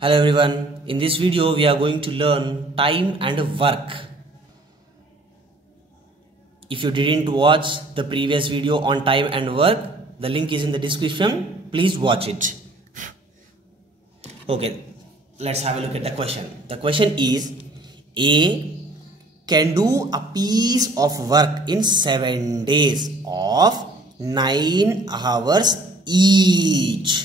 Hello everyone, in this video we are going to learn time and work. If you didn't watch the previous video on time and work, the link is in the description. Please watch it. Okay, let's have a look at the question. The question is, A can do a piece of work in 7 days of 9 hours each.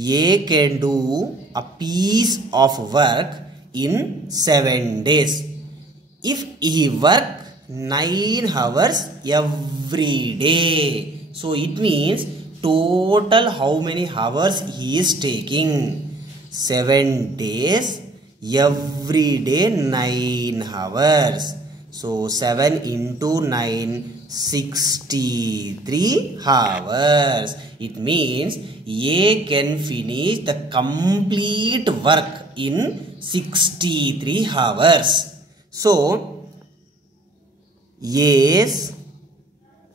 A can do a piece of work in 7 days if he work 9 hours every day. So it means total how many hours he is taking. 7 days, every day 9 hours. So 7 into 9, 63 hours. It means A can finish the complete work in 63 hours. So A's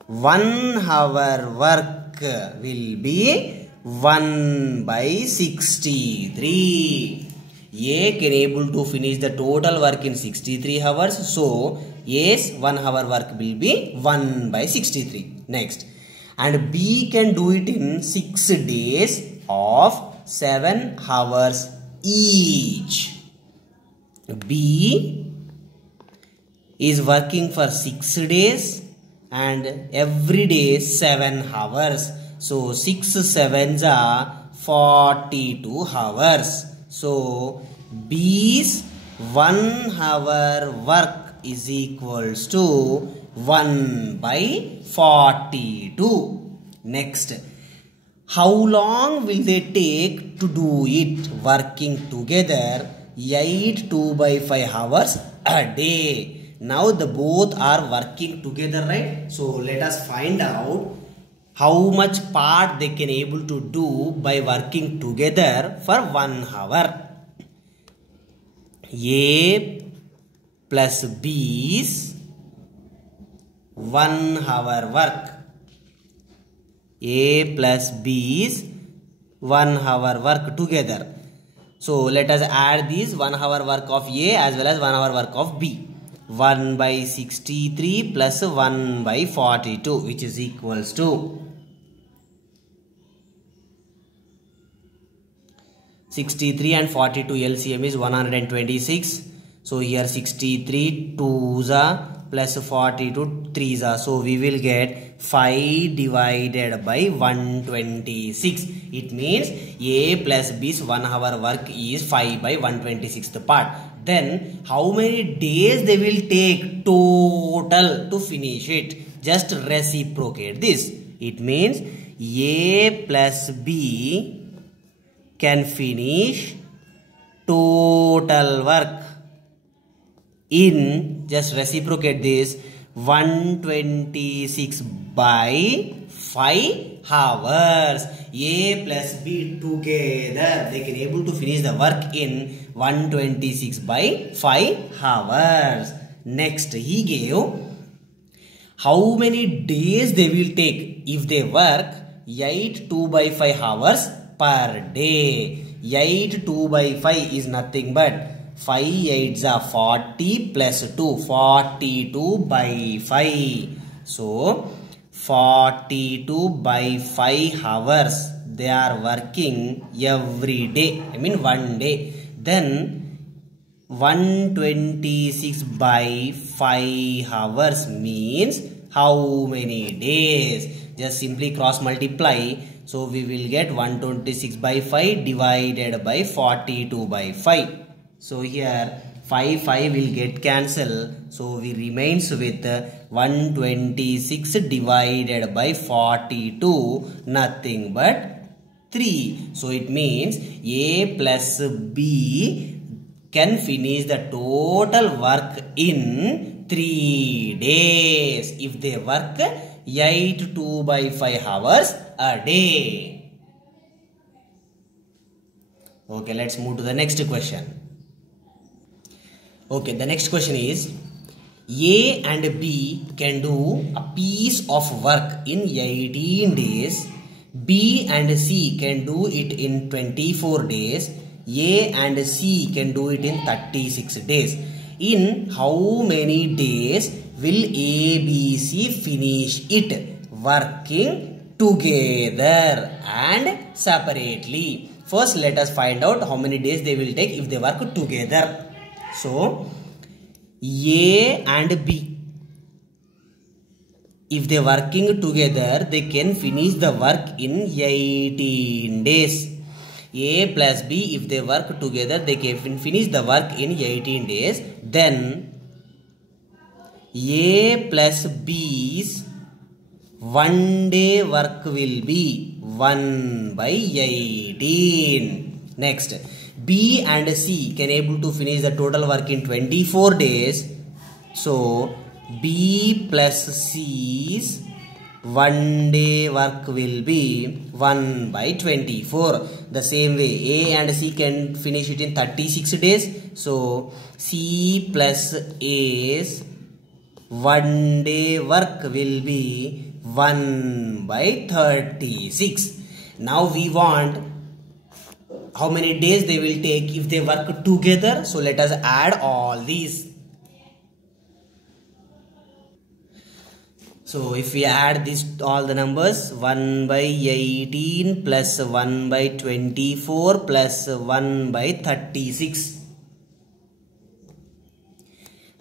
1 hour work will be 1 by 63. A can able to finish the total work in 63 hours. So A's 1 hour work will be 1 by 63. Next. And B can do it in 6 days of 7 hours each. B is working for 6 days and every day 7 hours. So 6 sevens are 42 hours. So B's 1 hour work is equals to 1 by 42. Next, how long will they take to do it working together? 8 2 by 5 hours a day. Now the both are working together, right? So let us find out how much part they can able to do by working together for 1 hour. A plus B's 1 hour work. A plus B's 1 hour work together. So let us add these 1 hour work of A as well as 1 hour work of B. 1 by 63 plus 1 by 42, which is equals to 63 and 42 LCM is 126. So here 63 2s are plus 42 3s are. So we will get 5 divided by 126. It means A plus B's 1 hour work is 5 by 126th part. Then how many days they will take total to finish it? Just reciprocate this. It means A plus B can finish total work in, just reciprocate this, 126 by 5 hours. A plus B together, they can able to finish the work in 126 by 5 hours. Next, he gave how many days they will take if they work 8 2 by 5 hours per day. 8 2 by 5 is nothing but 5 8s are 40 plus 2, 42 by 5. So 42 by 5 hours they are working every day, I mean 1 day. Then 126 by 5 hours means how many days? Just simply cross multiply. So we will get 126 by 5 divided by 42 by 5. So here 5 will get cancelled. So we remains with 126 divided by 42, nothing but 3. So it means A plus B can finish the total work in 3 days if they work 8 2 by 5 hours a day. Okay, let's move to the next question. Okay, the next question is, A and B can do a piece of work in 18 days B and C can do it in 24 days. A and C can do it in 36 days. In how many days will A, B, C finish it working together and separately? First, let us find out how many days they will take if they work together. So, A and B, if they working together, they can finish the work in 18 days. A plus B, if they work together, they can finish the work in 18 days. Then A plus B's 1 day work will be 1 by 18. Next, B and C can able to finish the total work in 24 days. So, B plus C's 1 day work will be 1 by 24. The same way, A and C can finish it in 36 days. So, C plus A's 1 day work will be 1 by 36. Now we want how many days they will take if they work together. So let us add all these. So if we add this all the numbers, 1 by 18 plus 1 by 24 plus 1 by 36,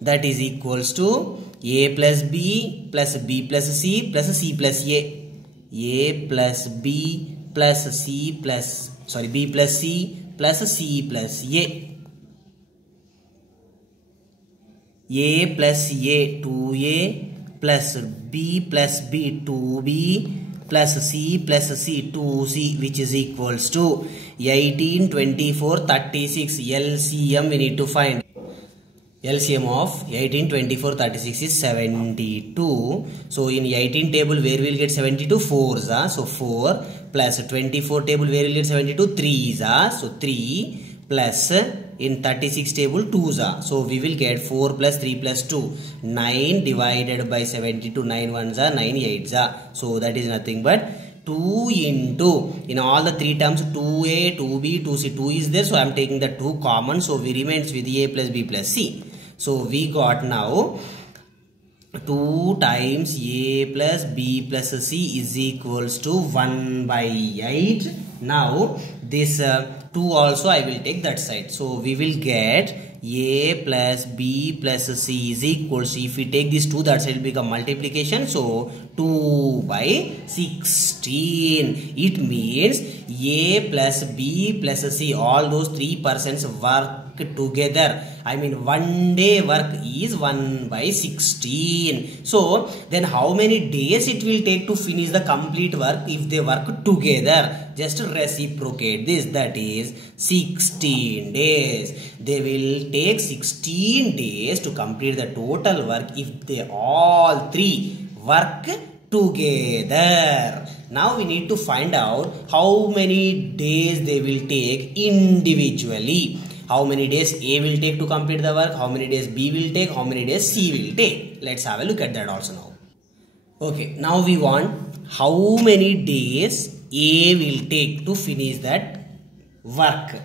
that is equals to A plus B plus B plus C plus C plus A. A plus B plus C plus, sorry, B plus C plus C plus A. A plus A 2A plus B plus B 2B plus C 2C, which is equals to 18, 24, 36. LCM we need to find. LCM of 18, 24, 36 is 72. So in 18 table where we will get 72? 4s. So 4 plus 24 table where we will get 72? 3s. So 3 plus in 36 table 2s. So we will get 4 plus 3 plus 2. 9 divided by 72. 9 1s, 9 8s. So that is nothing but 2 into, in all the three terms, 2A, 2B, 2C, 2 is there. So I am taking the 2 common. So we remains with A plus B plus C. So we got now 2 times A plus B plus C is equals to 1 by 8. Now this 2 also I will take that side. So we will get A plus B plus C is equals to, if we take this 2, that side will become multiplication. So 2 by 16. It means A plus B plus C, all those 3 persons work together. I mean 1 day work is 1 by 16. So then how many days it will take to finish the complete work if they work together? Just reciprocate this, that is 16 days. They will take 16 days to complete the total work if they all 3 work together. Now we need to find out how many days they will take individually. How many days A will take to complete the work, how many days B will take, how many days C will take. Let's have a look at that also now. Okay, now we want how many days A will take to finish that work.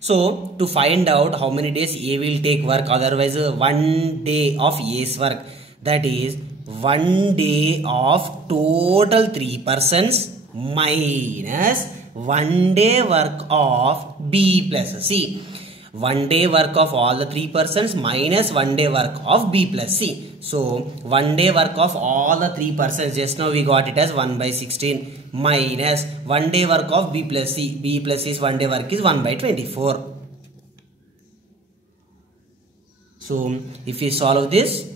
So to find out how many days A will take work, otherwise 1 day of A's work, that is 1 day of total 3 persons minus 1 day work of B plus C. 1 day work of all the 3 persons minus 1 day work of B plus C. So 1 day work of all the 3 persons, just now we got it as 1 by 16 minus 1 day work of B plus C. B plus C's 1 day work is 1 by 24. So if we solve this,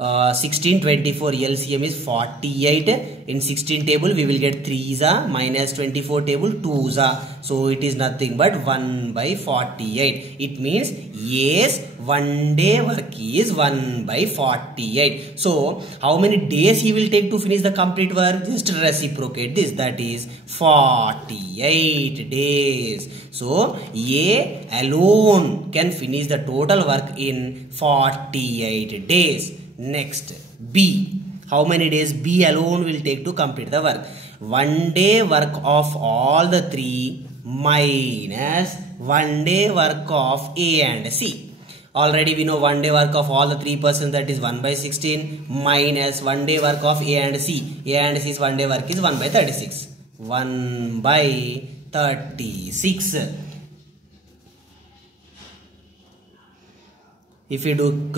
16, 24 LCM is 48. In 16 table we will get 3s minus 24 table 2s. So it is nothing but 1 by 48. It means A's 1 day work is 1 by 48. So how many days he will take to finish the complete work? Just reciprocate this, that is 48 days. So A alone can finish the total work in 48 days. Next, B. How many days B alone will take to complete the work? 1 day work of all the 3 minus one day work of A and C. Already we know one day work of all the 3 persons, that is 1 by 16, minus one day work of A and C. A and C's one day work is 1 by 36. 1 by 36. If we do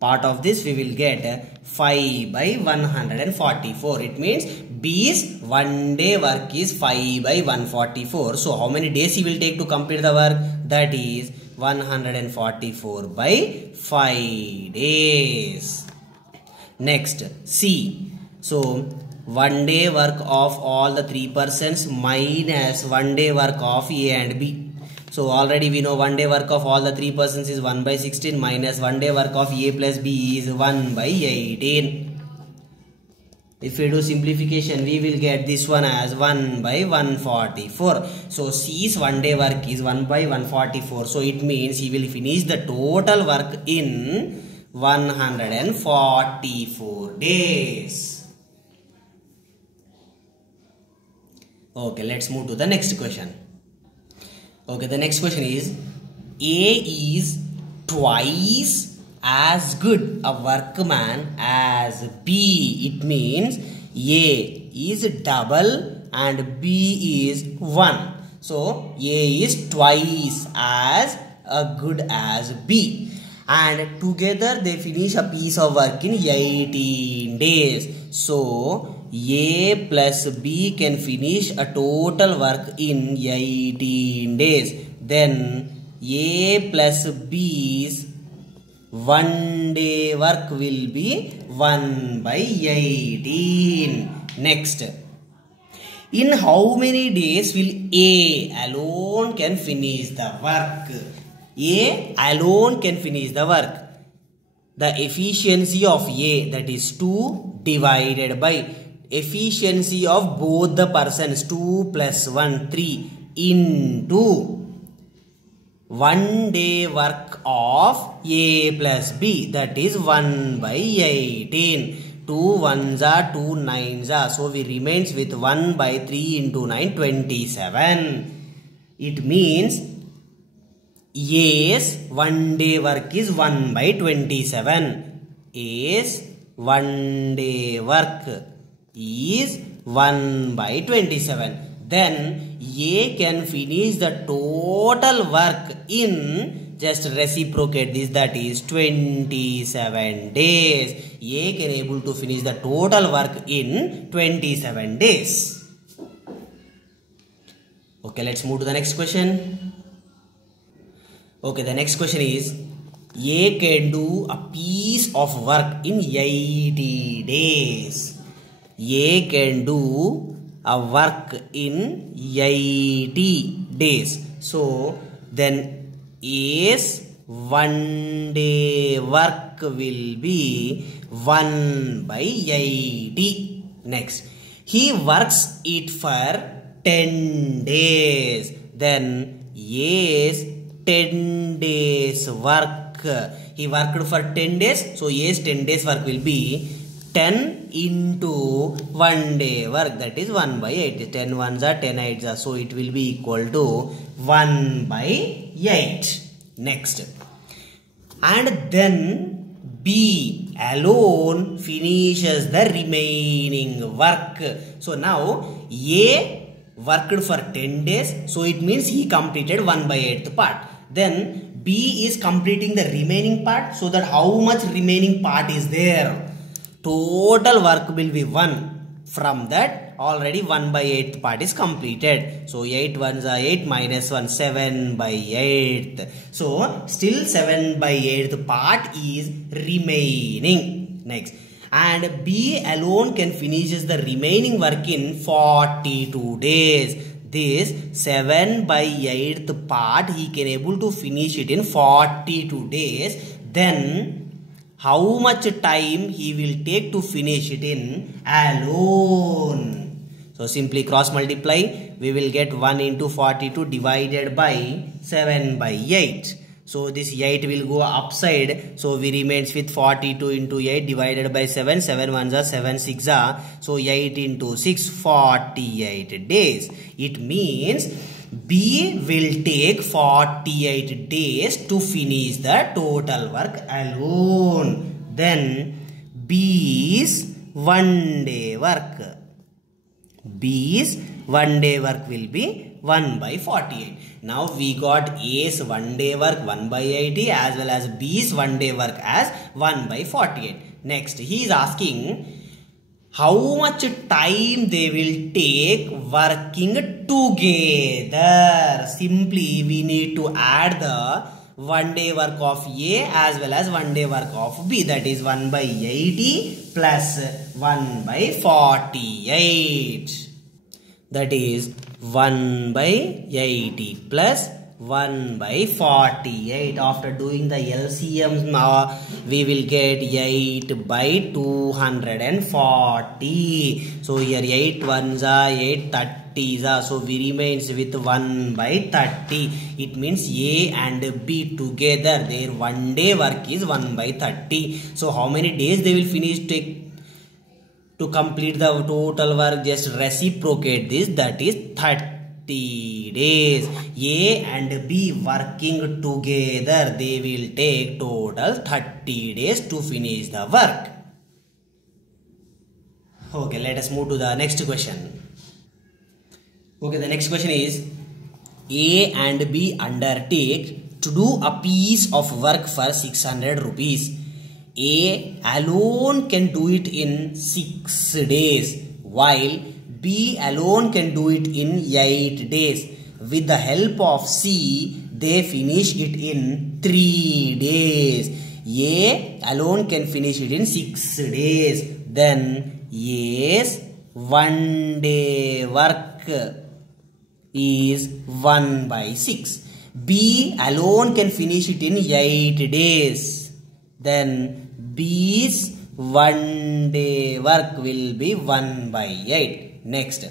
part of this, we will get 5 by 144. It means B's one day work is 5 by 144. So how many days he will take to complete the work? That is 144 by 5 days. Next, C. So one day work of all the 3 persons minus one day work of A and B. So already we know one day work of all the 3 persons is 1 by 16 minus one day work of A plus B is 1 by 18. If we do simplification, we will get this one as 1 by 144. So C's one day work is 1 by 144. So it means he will finish the total work in 144 days. Okay, let's move to the next question. Okay, the next question is, A is twice as good a workman as B. It means A is double and B is 1. So A is twice as good as B. And together they finish a piece of work in 18 days. So A plus B can finish a total work in 18 days. Then A plus B's one day work will be 1 by 18. Next, in how many days will A alone can finish the work? A alone can finish the work. The efficiency of A, that is 2 divided by efficiency of both the persons, 2 plus 1, 3 into one day work of A plus B, that is 1 by 18. 2 1s are 2 9s are. So we remains with 1 by 3 into 9, 27. It means A's one day work is 1 by 27. A's one day work is 1 by 27. Then A can finish the total work in, just reciprocate this, that is 27 days. A can able to finish the total work in 27 days. Okay, let's move to the next question. Okay, the next question is, A can do a piece of work in 80 days. A can do a work in 80 days. So then A's one day work will be 1 by 80. Next, he works it for 10 days. Then A's 10 days work, he worked for 10 days. So A's 10 days work will be 10 into 1 day work, that is 1 by 8. 10 ones are 10 eights are. So it will be equal to 1 by 8. Next, and then B alone finishes the remaining work. So now A worked for 10 days. So it means he completed 1 by 8th part. Then B is completing the remaining part. So that how much remaining part is there? Total work will be 1. From that already 1 by 8th part is completed. So 8 ones are 8 minus 1, 7 by 8th. So still 7 by 8th part is remaining. Next, and B alone can finishes the remaining work in 42 days. This 7 by 8th part he can able to finish it in 42 days. Then how much time he will take to finish it in alone? So simply cross multiply. We will get 1 into 42 divided by 7 by 8. So this 8 will go upside. So we remains with 42 into 8 divided by 7. 7 ones are 7 6 are. So 8 into 6, 48 days. It means B will take 48 days to finish the total work alone. Then B's 1 day work. B's 1 day work will be 1 by 48. Now we got A's 1 day work 1 by 80 as well as B's 1 day work as 1 by 48. Next he is asking how much time they will take working together. Simply we need to add the 1 day work of A as well as 1 day work of B. That is 1 by 80 plus 1 by 48. That is 1 by 80 plus 1 by 48. After doing the LCM now we will get 8 by 240. So here 8 ones are 8 30s are. So we remains with 1 by 30. It means A and B together their 1 day work is 1 by 30. So how many days they will finish to complete the total work? Just reciprocate this, that is 30 days. A and B working together, they will take total 30 days to finish the work. Okay, let us move to the next question. Okay, the next question is A and B undertake to do a piece of work for 600 rupees. A alone can do it in 6 days, while B alone can do it in 8 days. With the help of C, they finish it in 3 days. A alone can finish it in 6 days. Then A's 1 day work is 1 by 6. B alone can finish it in 8 days. Then B's 1 day work will be 1 by 8. Next,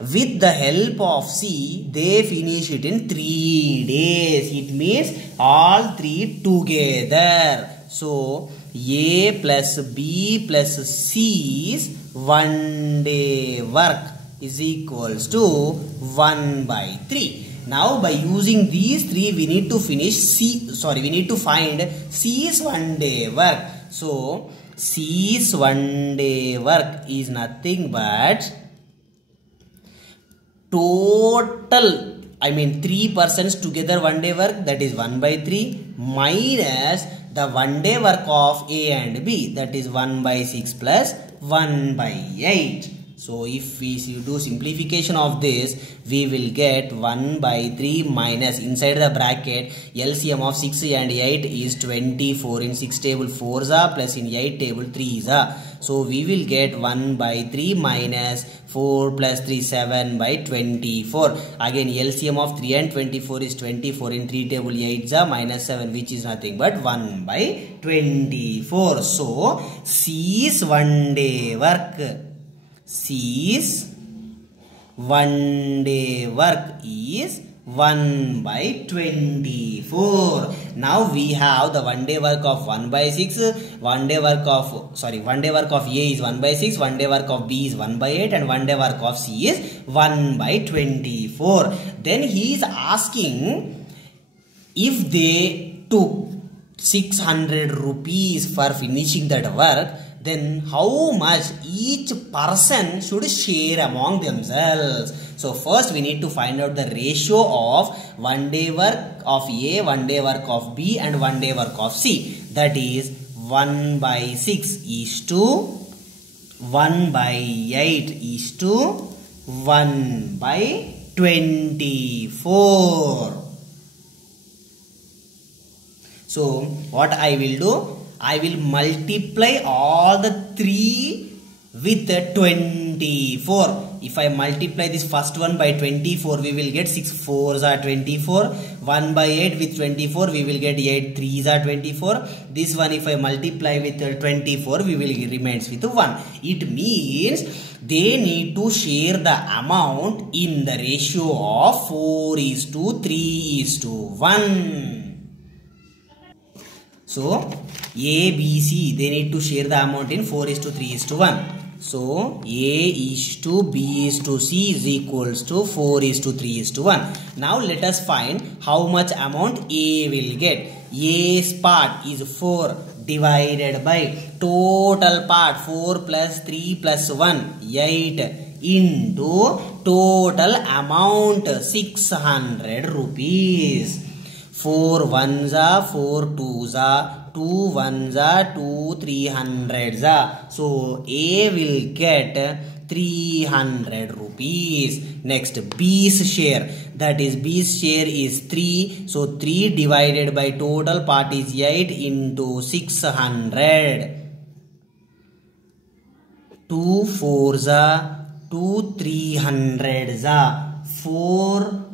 with the help of C, they finish it in 3 days. It means all three together. So A plus B plus C's 1 day work is equals to 1 by 3. Now by using these three we need to find C's 1 day work. So C's 1 day work is nothing but total, 3 persons together 1 day work, that is 1 by 3, minus the 1 day work of A and B, that is 1 by 6 plus 1 by 8. So if we do simplification of this, we will get 1 by 3 minus inside the bracket LCM of 6 and 8 is 24. In 6 table 4s are plus in 8 table 3s are. So we will get 1 by 3 minus 4 plus 3 7 by 24. Again LCM of 3 and 24 is 24. In 3 table 8s are minus 7, which is nothing but 1 by 24. So C's 1 day work. C's 1 day work is 1 by 24. Now we have the 1 day work of 1 by 6. 1 day work of A is 1 by 6. 1 day work of B is 1 by 8, and 1 day work of C is 1 by 24. Then he is asking if they took 600 rupees for finishing that work, then how much each person should share among themselves. So first we need to find out the ratio of 1 day work of A, 1 day work of B, and 1 day work of C. That is 1 by 6 is to 1 by 8 is to 1 by 24. So what I will do, I will multiply all the 3 with 24. If I multiply this first one by 24, we will get 6 4s are 24. 1 by 8 with 24, we will get 8 3s are 24. This one if I multiply with 24, we will remains with 1. It means they need to share the amount in the ratio of 4:3:1. So A, B, C, they need to share the amount in 4:3:1. So A is to B is to C is equals to 4 is to 3 is to 1. Now let us find how much amount A will get. A's part is 4 divided by total part 4 plus 3 plus 1 8 into total amount 600 rupees. 4 ones are 4 twos are 2 ones are 2 300s are. So A will get 300 rupees. Next, B's share, that is B's share is 3. So 3 divided by total part is 8 into 600. 2 fours are 2 300s are 4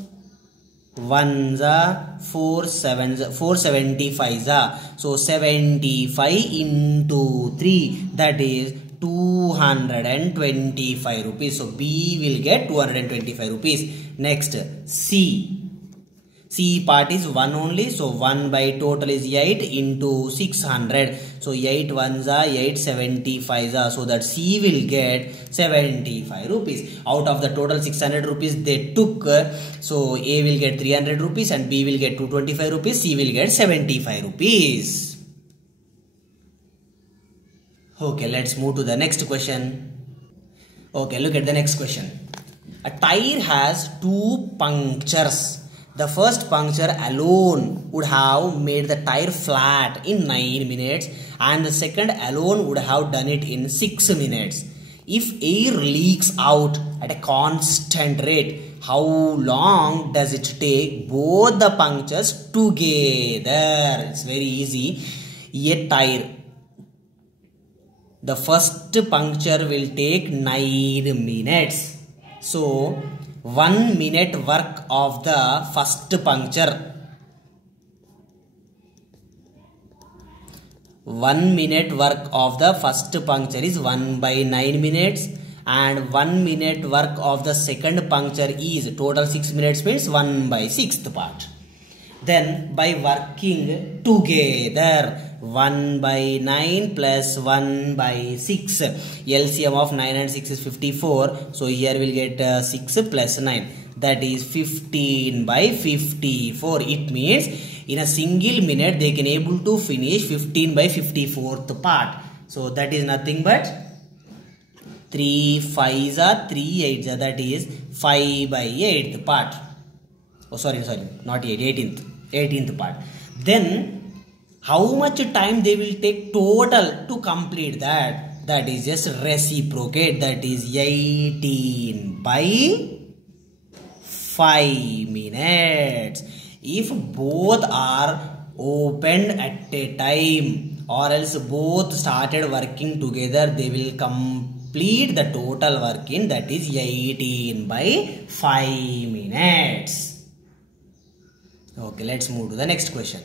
ones are 4 sevens 475s are. So 75 into 3, that is 225 rupees. So B will get 225 rupees. Next, C part is 1 only. So 1 by total is 8 into 600. So 8 ones are 8 75s are. So that C will get 75 rupees. Out of the total 600 rupees they took, so A will get 300 rupees and B will get 225 rupees. C will get 75 rupees. Okay, let's move to the next question. Okay, look at the next question. A tire has 2 punctures. The first puncture alone would have made the tire flat in 9 minutes and the second alone would have done it in 6 minutes. If air leaks out at a constant rate, how long does it take both the punctures together? It's very easy. A tire, the first puncture will take 9 minutes. So 1 minute work of the first puncture. 1 minute work of the first puncture is 1 by 9 minutes and 1 minute work of the second puncture is total 6 minutes means 1 by 6th part. Then by working together 1 by 9 plus 1 by 6, LCM of 9 and 6 is 54. So here we'll get 6 plus 9, that is 15 by 54. It means in a single minute they can able to finish 15 by 54th part. So that is nothing but 3 5s are 3 8s are, that is 5 by 8th part. Oh sorry not 18th part. Then how much time they will take total to complete that? That is just reciprocate, that is 18 by 5 minutes. If both are opened at a time or else both started working together, they will complete the total working, that is 18 by 5 minutes. Okay, let's move to the next question.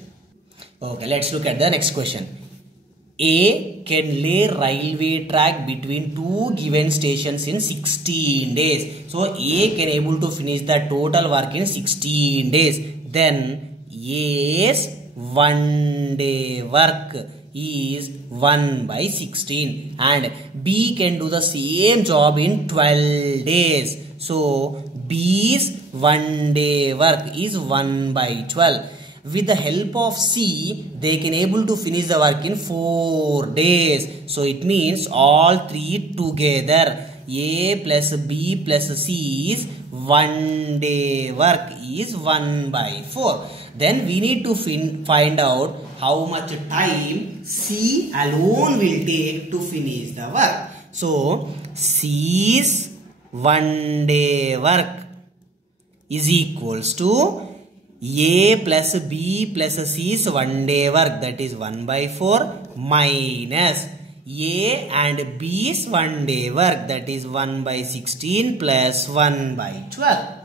Okay, let's look at the next question. A can lay railway track between 2 given stations in 16 days. So A can able to finish the total work in 16 days. Then A's 1 day work is 1 by 16 and B can do the same job in 12 days. So B's 1 day work is 1 by 12. With the help of C, they can able to finish the work in 4 days. So it means all three together, A plus B plus C is 1 day work is 1 by 4. Then we need to find out how much time C alone will take to finish the work. So C's 1 day work is equals to A plus B plus C's 1 day work, that is 1 by 4 minus A and B's 1 day work, that is 1 by 16 plus 1 by 12.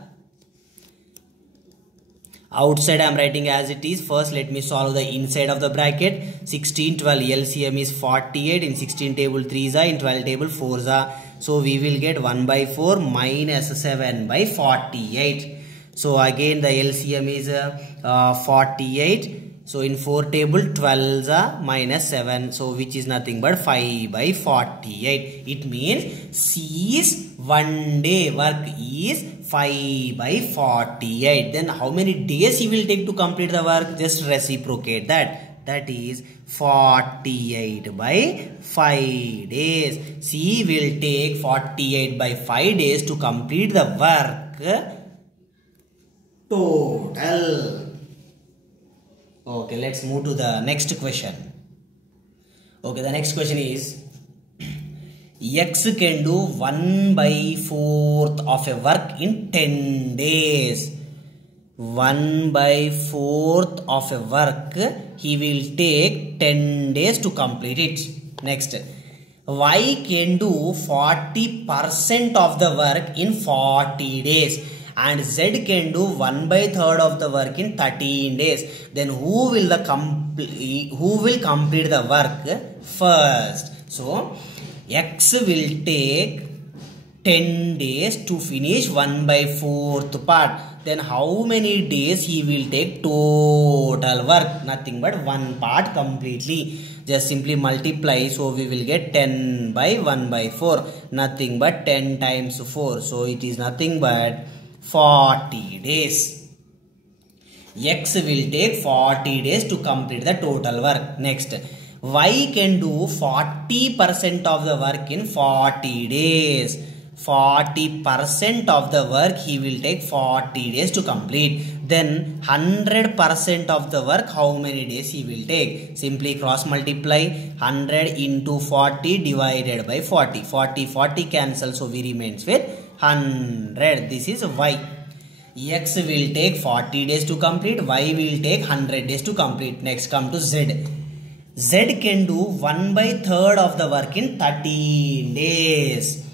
Outside I am writing as it is. First let me solve the inside of the bracket. 16 12 LCM is 48. In 16 table 3s are, in 12 table 4s are. So we will get 1 by 4 minus 7 by 48. So again the LCM is 48. So in 4 table 12s are minus 7. So which is nothing but 5 by 48. It means C's 1 day work is 5 by 48. Then how many days he will take to complete the work? Just reciprocate that. That is 48 by 5 days. C will take 48 by 5 days to complete the work total. Okay, let's move to the next question. Okay, the next question is X can do 1 by 4th of a work in 10 days. 1 by 4th of a work he will take 10 days to complete it. Next, Y can do 40% of the work in 40 days. And Z can do 1 by 3rd of the work in 13 days. Then who will complete the work first? So X will take 10 days to finish 1 by 4th part. Then how many days he will take total work? Nothing but one part completely. Just simply multiply. So we will get 10 by 1 by 4. Nothing but 10 times 4. So it is nothing but 40 days. X will take 40 days to complete the total work. Next, Y can do 40% of the work in 40 days. 40% of the work he will take 40 days to complete. Then 100% of the work, how many days he will take? Simply cross multiply. 100 into 40 divided by 40. 40 cancel, so we remains with 100. This is Y. X will take 40 days to complete. Y will take 100 days to complete. Next, come to Z. Z can do 1 by 3rd of the work in 13 days.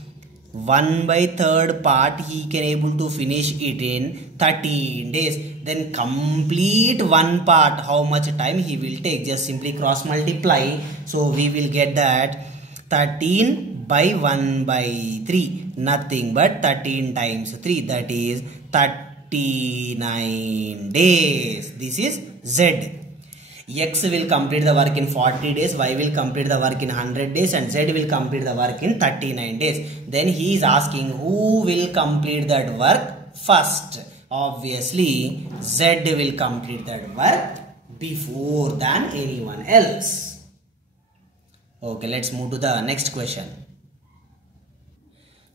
1 by 3rd part he can able to finish it in 13 days. Then complete one part, how much time he will take? Just simply cross multiply. So we will get that 13 by 1 by 3. Nothing but 13 times 3. That is 39 days. This is Z. X will complete the work in 40 days, Y will complete the work in 100 days and Z will complete the work in 39 days. Then he is asking who will complete that work first. Obviously, Z will complete that work before than anyone else. Okay, let's move to the next question.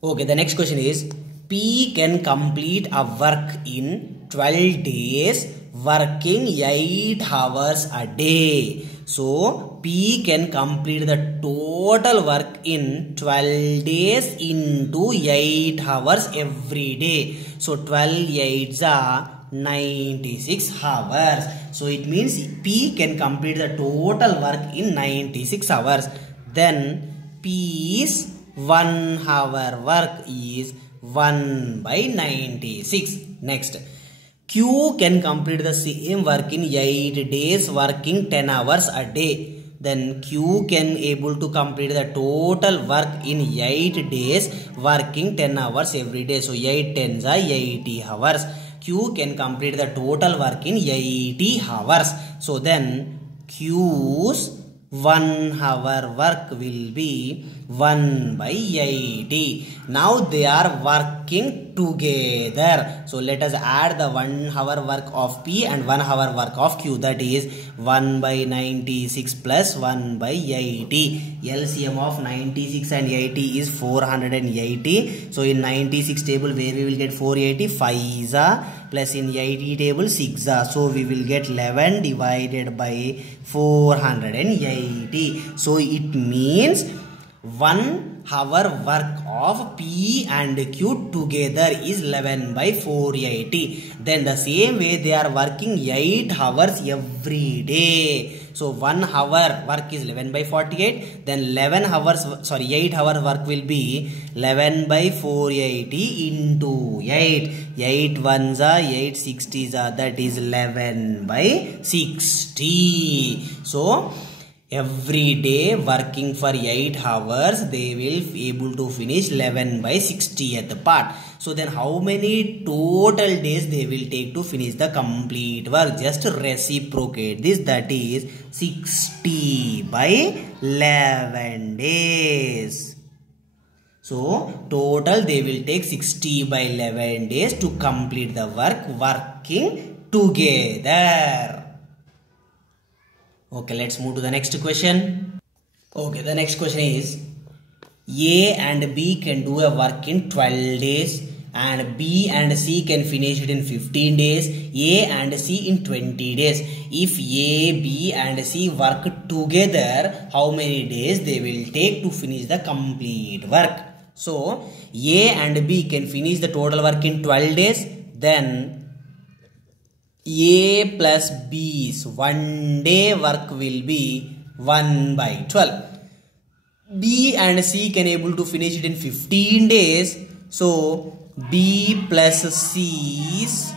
Okay, the next question is P can complete a work in 12 days working 8 hours a day. So P can complete the total work in 12 days into 8 hours every day. So 12 8s are 96 hours. So it means P can complete the total work in 96 hours. Then P's 1 hour work is 1 by 96. Next, Q can complete the same work in 8 days working 10 hours a day. Then Q can able to complete the total work in 8 days working 10 hours every day. So 8 10s are 80 hours. Q can complete the total work in 80 hours. So then Q's 1 hour work will be 1 by 80. Now they are working together. So let us add the 1 hour work of P and 1 hour work of Q. That is 1 by 96 plus 1 by 80. LCM of 96 and 80 is 480. So in 96 table where we will get 480, 5 plus in 80 table 6. So we will get 11 divided by 480. So it means 1 hour work of P and Q together is 11 by 480. Then the same way they are working 8 hours every day. So 1 hour work is 11 by 48. Then 8 hour work will be 11 by 480 into 8. 8 ones are 8 60s are, that is 11 by 60. So Every day working for 8 hours, they will able to finish 11 by 60th part. So then how many total days they will take to finish the complete work? Just reciprocate this, that is 60 by 11 days. So total they will take 60 by 11 days to complete the work working together. Okay, let's move to the next question. Okay, the next question is A and B can do a work in 12 days and B and C can finish it in 15 days, A and C in 20 days. If A, B and C work together, how many days they will take to finish the complete work? So, A and B can finish the total work in 12 days, then A plus B's 1 day work will be 1 by 12. B and C can able to finish it in 15 days. So, B plus C's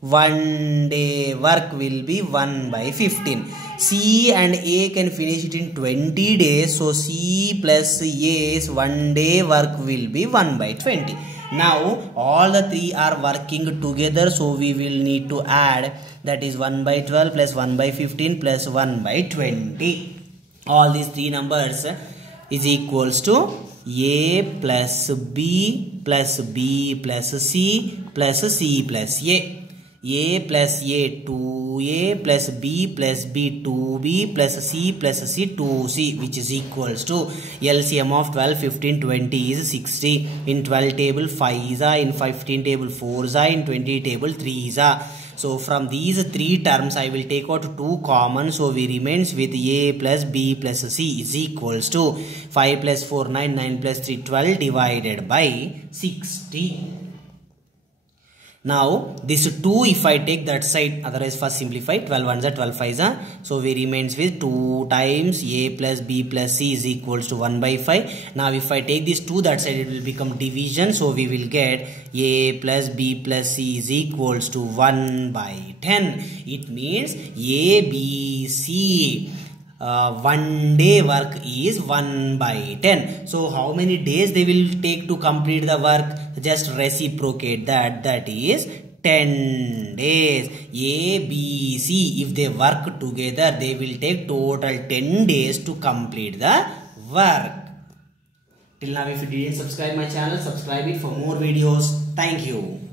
1 day work will be 1 by 15. C and A can finish it in 20 days. So, C plus A's 1 day work will be 1 by 20. Now, all the three are working together. So, we will need to add, that is 1 by 12 plus 1 by 15 plus 1 by 20. All these three numbers is equals to A plus B plus B plus C plus C plus A. A plus A 2A plus B plus B 2B plus C plus C 2C, which is equals to LCM of 12, 15, 20 is 60. In 12 table 5 is in 15 table 4 is in 20 table 3 is. So from these three terms I will take out 2 common, so we remains with A plus B plus C is equals to 5 plus 4 9, 9 plus 3 12 divided by 60. Now this 2 if I take that side, otherwise first simplify, 12 ones are 12 5s are. So we remains with 2 times A plus B plus C is equals to 1 by 5. Now if I take this 2 that side, it will become division. So we will get A plus B plus C is equals to 1 by 10. It means A, B, C 1 day work is 1 by 10. So how many days they will take to complete the work? Just reciprocate that, that is 10 days. A, B, C, if they work together, they will take total 10 days to complete the work. Till now, if you didn't subscribe my channel, subscribe it for more videos. Thank you.